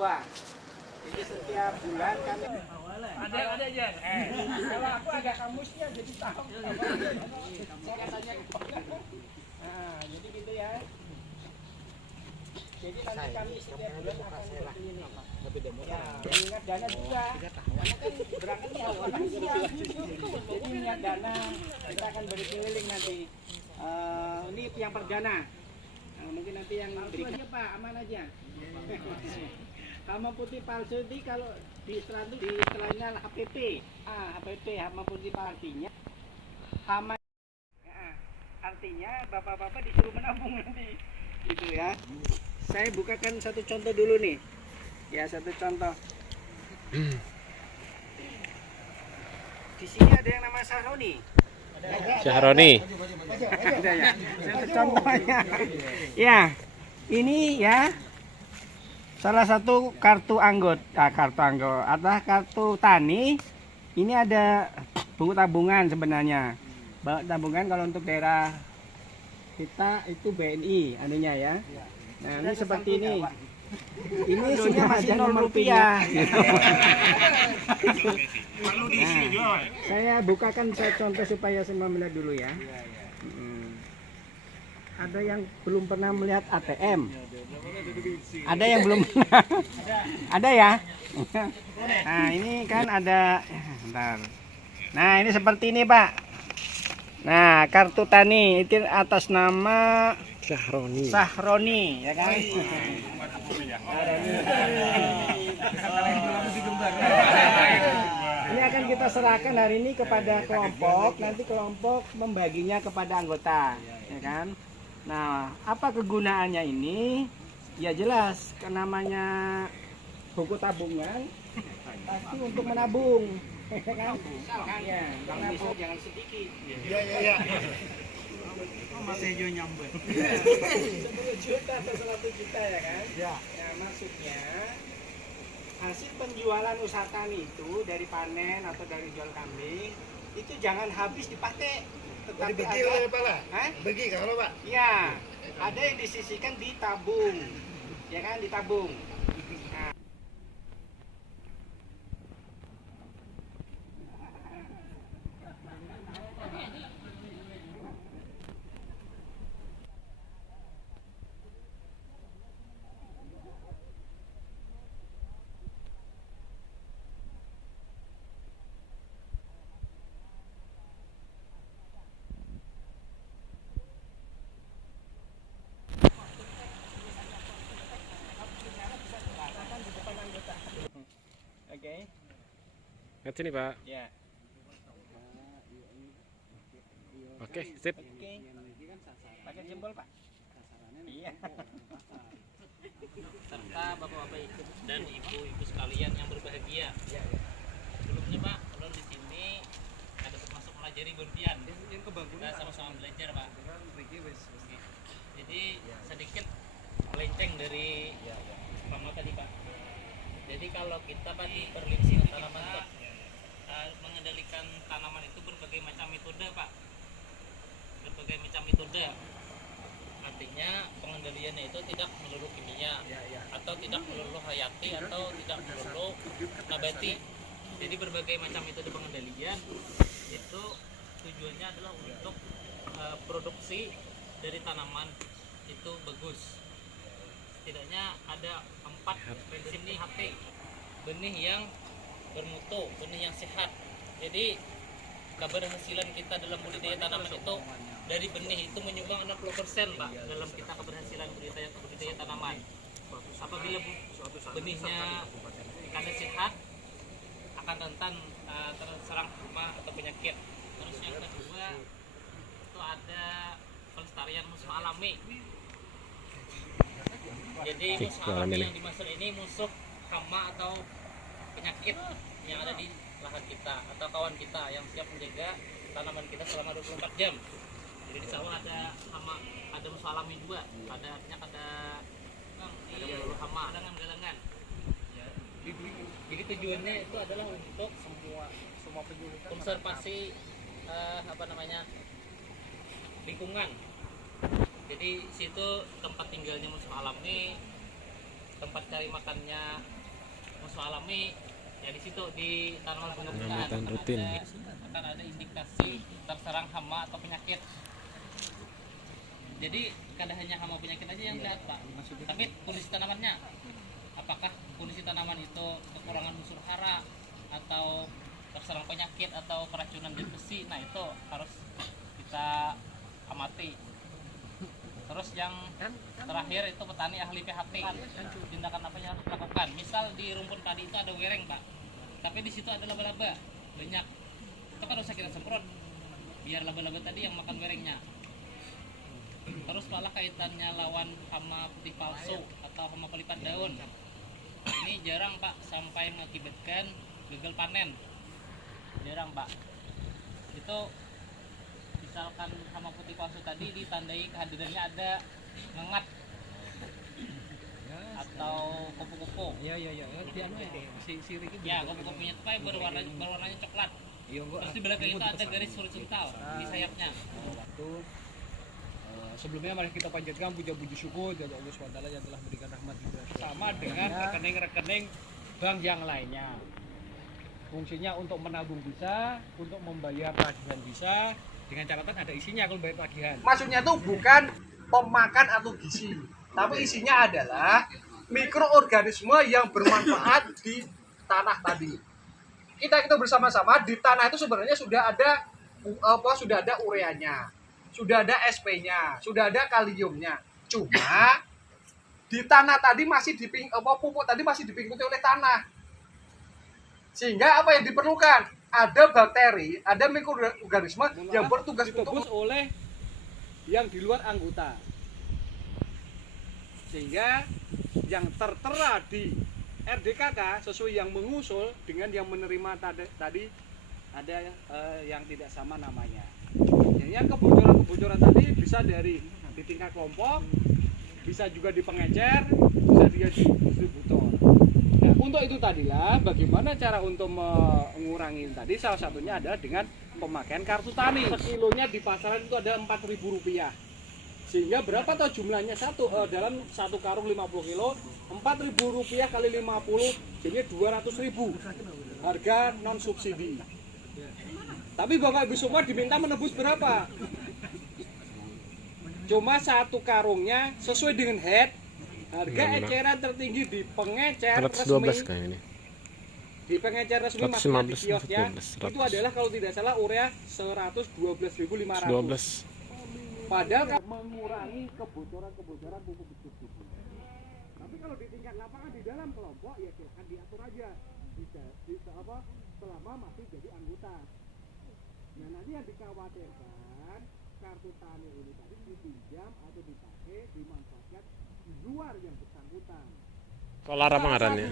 tua. Jadi setiap bulan kami ada aja. Kalau aku agak kamusnya jadi tahu. Saya tanya. Nah, jadi gitu ya. Jadi nanti kami setiap bulan akan seperti ini. Ya, ingat dana juga. Karena kan berangkatnya orang siang. Jadi ingat dana, kita akan berkeliling nanti. Ini yang perdana. Mungkin nanti yang berikutnya Pak, aman aja. Hama putih palsu itu kalau di istilahnya HPP. HPP, hama putih palsunya. Hama artinya bapak-bapak disuruh menabung nanti. Gitu ya. Saya bukakan satu contoh dulu nih. Ya, satu contoh. Di sini ada yang nama Sahroni. Syahroni. Ada ya. Satu contohnya. Ya, ini ya salah satu kartu anggota, adalah kartu tani. Ini ada buku tabungan sebenarnya. Tabungan kalau untuk daerah kita itu BNI anunya ya. Nah, ini seperti ini. Ini isinya masih 0 rupiah. Nah, saya bukakan saya contoh supaya semua melihat dulu ya. Ada yang belum pernah melihat ATM? Ada yang belum pernah? Ada ya? Nah, ini kan ada. Bentar. Nah, ini seperti ini Pak. Nah, kartu tani itu atas nama Sahroni, ya kan? Ini akan kita serahkan hari ini kepada kelompok, nanti kelompok membaginya kepada anggota, ya kan? Nah, apa kegunaannya ini? Ya jelas, namanya buku tabungan pasti untuk menabung, ya kan? Ya, menabung jangan sedikit. Iya. Masih hijau nyambut 10 juta atau 100 juta ya kan? Ya. Nah, maksudnya hasil penjualan usaha tani itu dari panen atau dari jual kambing itu jangan habis dipakai, tetapi bagi kalau Pak. Ya, ada yang disisihkan ditabung, ya kan, ditabung. Nah. Oke. Lihat sini Pak. Ya. Oke, sip. Pakai jempol Pak. Iya. Serta bapak-bapak dan ibu-ibu sekalian yang berbahagia. Sebelumnya Pak, kalau di sini ada termasuk pelajari Bontian. Kita sama-sama belajar Pak. Jadi sedikit melenceng dari Mama tadi Pak. Jadi kalau kita Pak di perlinsingan tanaman Pak, mengendalikan tanaman itu berbagai macam metode Pak. Berbagai macam metode. Artinya pengendaliannya itu tidak melulu kimia atau tidak melulu hayati atau tidak melulu nabati. Jadi berbagai macam metode pengendalian itu tujuannya adalah untuk produksi dari tanaman itu bagus. Setidaknya ada 4 benih HP, benih yang bermutu, benih yang sehat. Jadi keberhasilan kita dalam budidaya tanaman itu dari benih itu menyumbang 60% Pak dalam kita keberhasilan budidaya tanaman. Apabila benihnya kada sehat akan rentan terserang hama atau penyakit. Terus yang kedua itu ada pelestarian musuh alami. Jadi musuh alami yang dimaksud ini musuh hama atau penyakit yang ada di lahan kita atau kawan kita yang siap menjaga tanaman kita selama 24 jam. Jadi di sawah ada hama, ada musuh alami juga, ada peluru hama, ada galangan. Jadi tujuannya itu adalah untuk semua konservasi lingkungan. Jadi situ tempat tinggalnya musuh alami, tempat cari makannya musuh alami ya di situ di tanaman Pengamatan rutin. akan ada indikasi terserang hama atau penyakit. Jadi kada hanya hama penyakit aja yang dilihat Pak, tapi kondisi tanamannya. Apakah kondisi tanaman itu kekurangan unsur hara atau terserang penyakit atau keracunan zat besi, nah itu harus kita amati. Terus yang terakhir itu petani ahli PHP, tindakan apa yang harus dilakukan. Misal di rumpun tadi itu ada wereng Pak, tapi di situ ada laba-laba banyak, itu kan usah kita semprot biar laba-laba tadi yang makan werengnya. Terus malah kaitannya lawan hama putih palsu atau hama pelipat daun, ini jarang Pak sampai mengakibatkan gagal panen, jarang Pak. Itu misalkan hama putih palsu tadi ditandai kehadirannya ada ngengat atau kupu-kupu. Iya. Dia si Riki. Ya, kupu-kupunya itu Pak berwarnanya coklat. Terus di belakang itu ada garis horizontal di sayapnya. Sebelumnya mari kita panjatkan puja-puji syukur kepada Allah SWT yang telah memberikan rahmat kita sama dengan rekening-rekening bank yang lainnya. Fungsinya untuk menabung bisa, untuk membayar tagihan bisa, dengan catatan ada isinya kalau bayar tagihan. Maksudnya itu bukan pemakan atau gizi, tapi isinya adalah mikroorganisme yang bermanfaat di tanah tadi. Kita bersama-sama di tanah itu sebenarnya sudah ada ureanya, sudah ada SP-nya, sudah ada kaliumnya. Cuma di tanah tadi masih pupuk tadi masih dipingkuti oleh tanah. Sehingga apa yang diperlukan? Ada bakteri, ada mikroorganisme yang bertugas ditebus oleh yang di luar anggota. Sehingga yang tertera di RDKK sesuai yang mengusul dengan yang menerima tadi ada yang tidak sama namanya. Yang kebocoran tadi bisa dari di tingkat kelompok, bisa juga di pengecer, bisa juga di distributor. Nah, untuk itu tadilah bagaimana cara untuk mengurangi tadi, salah satunya adalah dengan pemakaian kartu tani. Sekilonya di pasaran itu ada Rp4.000. Sehingga berapa toh jumlahnya dalam satu karung 50 kilo, Rp4.000 kali 50, jadi 200.000. Harga non subsidi. Tapi Bapak Ibu semua diminta menebus berapa? Cuma satu karungnya sesuai dengan head. Harga eceran tertinggi di pengecer resmi. Kayak ini. Di pengecer resmi maksudnya di kiosnya itu adalah kalau tidak salah urea 112.500. Padahal mengurangi kebocoran pupuk subsidi. Tapi kalau di tingkat lapangan di dalam kelompok ya silakan diatur aja. Selama masih jadi anggota. Nah nanti yang dikhawatirkan kartu tani ini tadi dipinjam atau dipakai dimanfaatkan di luar yang bersangkutan. Solar apa ngarannya?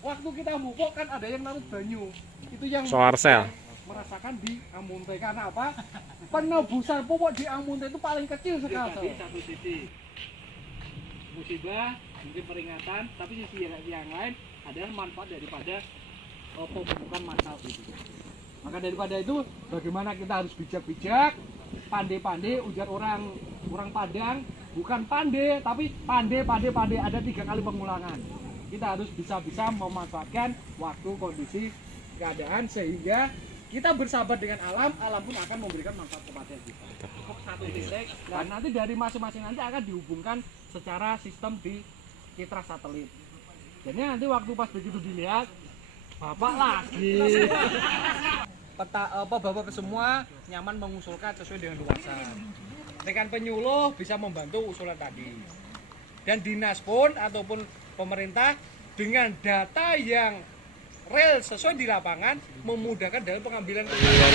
Waktu kita pupuk kan ada yang naruh banyu. Itu yang Solar cell. Merasakan di Amunte karena apa? Penebusan pupuk di Amunte itu paling kecil sekali. Tadi satu sisi musibah, mungkin peringatan, tapi sisi yang lain adalah manfaat daripada pemupukan massal itu. Maka daripada itu, bagaimana kita harus bijak-bijak, pandai-pandai, ujar orang Padang, bukan pandai, tapi pandai, ada 3 kali pengulangan. Kita harus bisa-bisa memanfaatkan waktu, kondisi, keadaan, sehingga kita bersahabat dengan alam, alam pun akan memberikan manfaat kepada kita. Cukup satu titik, dan nanti dari masing-masing nanti akan dihubungkan secara sistem di citra satelit. Jadi nanti waktu pas begitu dilihat, Bapak lagi. Bapak semua nyaman mengusulkan sesuai dengan luasan. Rekan penyuluh bisa membantu usulan tadi. Dan dinas pun ataupun pemerintah dengan data yang real sesuai di lapangan memudahkan dalam pengambilan keputusan.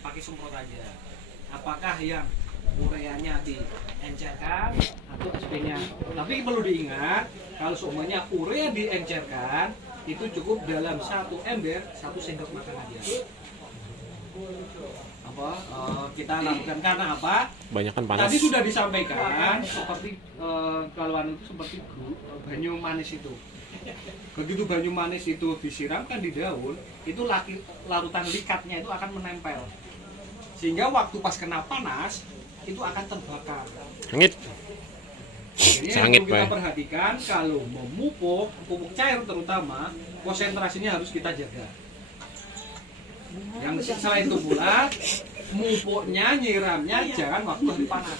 pakai semprot aja. Apakah yang ureanya diencerkan atau SP-nya. Tapi perlu diingat, kalau semuanya urea diencerkan, itu cukup dalam 1 ember 1 sendok makan aja. Kita lakukan karena apa? Banyakan panas. Tadi sudah disampaikan seperti kalau itu seperti banyu manis itu. Begitu banyu manis itu disiramkan di daun, itu larutan likatnya itu akan menempel. Sehingga waktu pas kena panas itu akan terbakar. Sangit. Jadi yang Sangit, perlu kita Pak. perhatikan kalau memupuk, pupuk cair terutama, konsentrasinya harus kita jaga. Yang selain itu pula, mupuknya, nyiramnya jangan waktu hari panas.